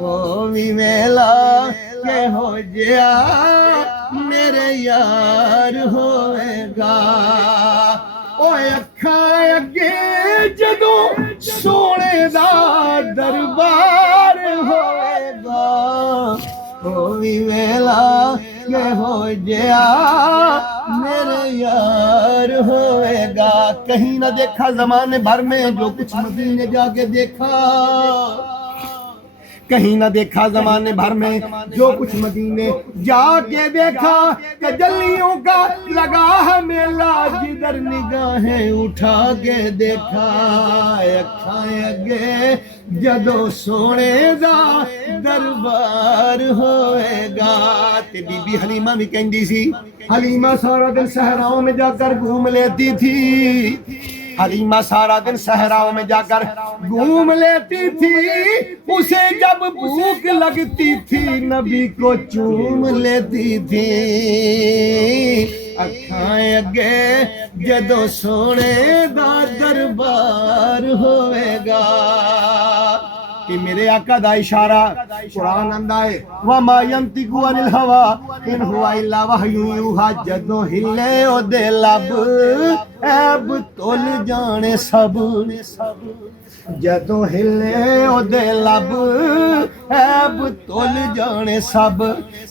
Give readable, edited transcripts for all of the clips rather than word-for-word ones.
ओ भी मेला के हो जिया मेरे यार होएगा। ओए अखा अगे जदों सोने दा दरबार होएगा। ओ भी मेला के हो जिया मेरे यार होएगा। कहीं ना देखा जमाने भर में जो कुछ मदीने जाके देखा, कहीं ना देखा जमाने भर में जो कुछ मदीने जाके देखा। तजल्लियों का लगा है मेला जिधर निगाहें उठा के देखा। अखां अगे जदों सोने दा दरबार होएगा। ते बीबी हलीमा भी कहती सी, हलीमा सारा दिन सहराओं में जाकर घूम लेती थी। हलीमा सारा दिन सहराओं में जाकर घूम लेती थी। उसे जब भूख लगती थी नबी को चूम लेती थी। अखां अगे जदों सोने दा दरबार होएगा। कि मेरे आका दा इशारा कुरान आंदा है, वा मा यंतिकु अनिल हवा इन हुवा इल्ला वहयु यूहा। जदों हिले ओदे लब ऐब तुल जाने सब। जदों हिले ओदे लब ऐब तुल जाने सब।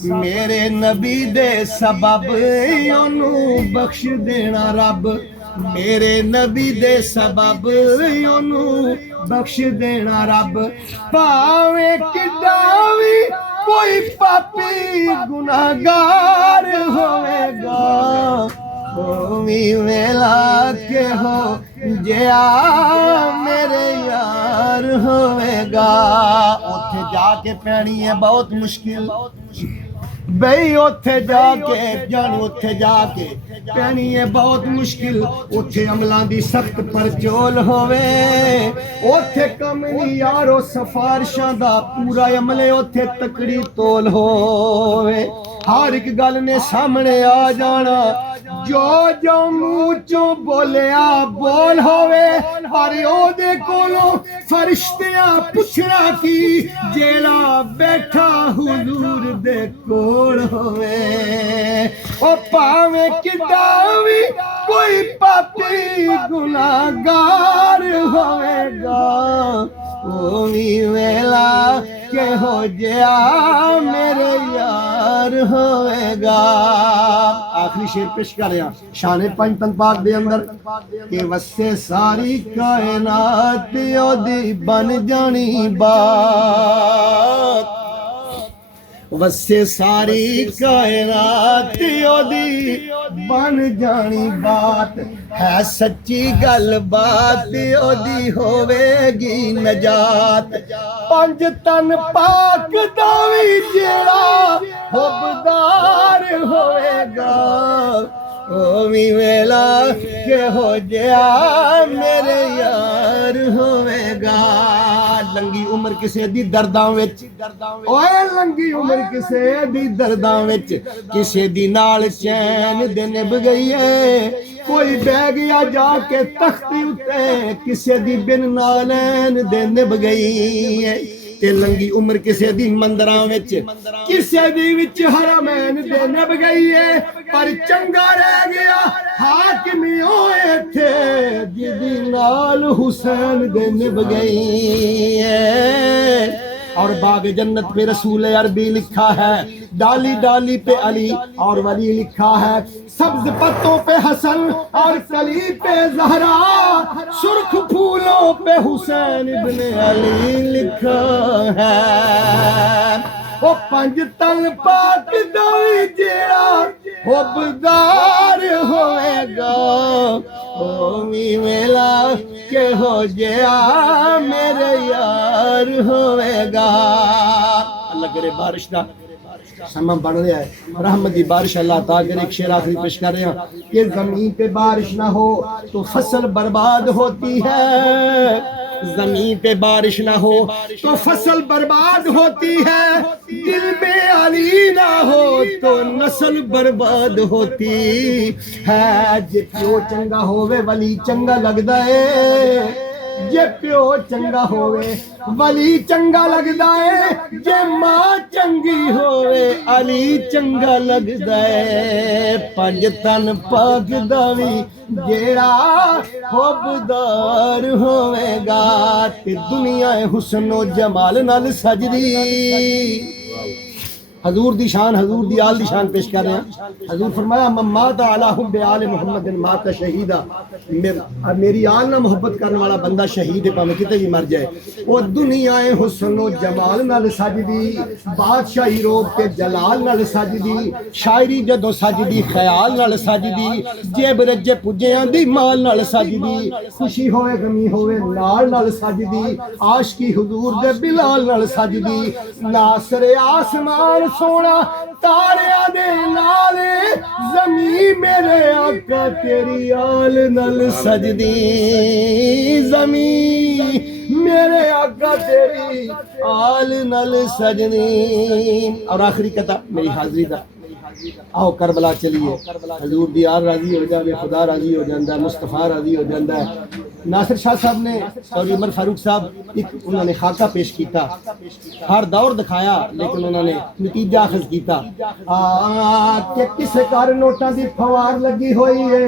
मेरे नबी दे सबब ओनू बख्श देना रब। मेरे नबी दे सबब ओनू बख्श देना रब। भावे किड्डा वी कोई पापी गुनाहगार होएगा। ओ भी वेला के हो जिया मेरे यार होएगा। उथे जाके पैनी है बहुत मुश्किल बई। उथे जाके जानी उथे जाके पैनी है बहुत मुश्किल। उथे अमलां दी सख्त परचोल होवे। उथे कम नहीं यारो सफारिशां दा पूरा अमले उथे तकड़ी तोल होवे। हर एक गल ने सामने आ जाना। जो जो मुंह चो बोलिया बोल होवे। पर ओदे कोलों फरिश्तियां पुछना की जेड़ा बैठा हुजूर दे कोल होवे। ओ भावे किड्डा वी कोई पापी गुनाहगार होवेगा। ओ भी वेला के हो जिया मेरे यार होएगा। आखिरी शेर पेश कर रहा शान पंज तन पाक दे अंदर के वसे सारी कायनात ओदी बन जानी बात। वसे सारी कायनात ओदी बन जानी बात। है सच्ची गल बात ओदी होवेगी नजात। पंज तन पाक दा वी जेड़ा हुबदार होएगा। ओ भी वेला के हो जिया मेरे यार होएगा। लंगी उम्र किसे दी दर्दां विच, ओए लंगी उम्र किसे दी दर्दां विच। किसे दी नाल चैन दे निभ गई है। कोई बह गया जाके तख्ती उत्ते। किसे दी बिन नालैन दे निभ गई है। ते लंगी उम्र किसे दी मंदरां विच, किसे दी विच हरमैन दे निभ गई है। पर चंगा रह गया हाकिमी होए थे जिदी नाल हुसैन दे निभ गई है। और बाग जन्नत पे रसूल अरबी लिखा है। डाली डाली पे अली और वली लिखा है। सब्ज पत्तों पे हसन और कली पे जहरा। सुर्ख फूलों पे हुसैन इब्ने अली लिखा है। ओ पंज तन पाक दा जेड़ा हुबदार होएगा। ओ भी वेला के हो जिया मेरे यार होएगा। अल्लाह करे बारिश दा समा बन रहा है। रहमत की बारिश अल्लाह ता करे। एक शेर आखिरी पेश कर रहे हैं कि जमीन पे बारिश ना हो तो फसल बर्बाद होती है। जमीन पे बारिश ना हो तो फसल बर्बाद होती है। दिल में अली ना हो तो नस्ल बर्बाद होती है। जे प्यो चंगा होवे वली चंगा लगदा है। जे प्यो चंगा होवे वली चंगा लगदा है, जे मां चंगी होवे अली चंगा लगदा है। पंज तन पाक दा वी जेड़ा हुब्बदार होवेगा ते दुनिया हुस्नो जमाल नाल सजदी। हजूर दी शान, हजूर दी आल दी शान पेश कर रहे हैं। हजूर फरमाया मम्मात अला हुब्बे आले मुहम्मद माता शहीदा, मेरी आल ना मोहब्बत करने वाला बंदा शहीद है, भावें किते भी मर जाए। वो दुनिया हुस्नो जमाल नाल सजदी, बादशाही रोब ते जलाल नाल सजदी, शायरी जदों सजदी ख्याल नाल सजदी, जेब रज्जे पुज्जियां दी माल नाल सजदी, खुशी होवे गमी होवे नाल नाल सजदी, आशिकी हुजूर दे बिलाल नाल सजदी। नासरे आसमान सोना तारिया दे नाल, जमी मेरे आका तेरी आल नल सजदी, जमी मेरे आका तेरी आल नल सजदी। और आखिरी कथा मेरी हाजरी दा, आओ करबला चलिए, हजूर दी आल राजी हो जाए, खुदा राजी हो जाता है, मुस्तफा राजी हो जाता है। नासिर शाह साहब ने और उमर फारूक साहब एक उन्होंने खाका पेश किया, हर दौर दिखाया, लेकिन उन्होंने नतीजा अखज किया कि किसे घर नोटा की फवार लगी हुई है,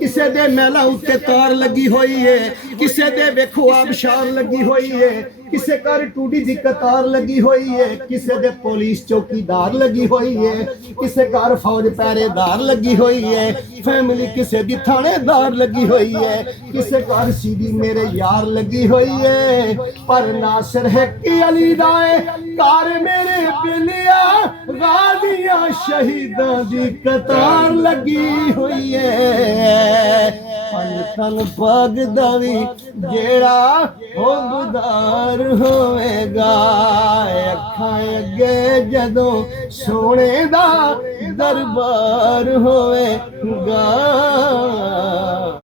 किसे दे महला उत्ते तार लगी हुई है, किसे दे वेखो आबशार लगी हुई है, किसे घर टूटी दी कतार लगी हुई है, किसे दे पुलिस चौकीदार लगी हुई है, किसे घर फौज पहरेदार लगी हुई है, फैमिली किसे दी थानेदार लगी हुई है, किसे घर सीधी मेरे यार लगी हुई है। पर नासिर है कि अली दाए कार मेरे बिलिया, गादियां शहीदां दी कतार लगी हुई है। तन पग दवी जेड़ा हुब्बदार होवेगा, अखां अगे जदों सोने दा दरबार होवेगा।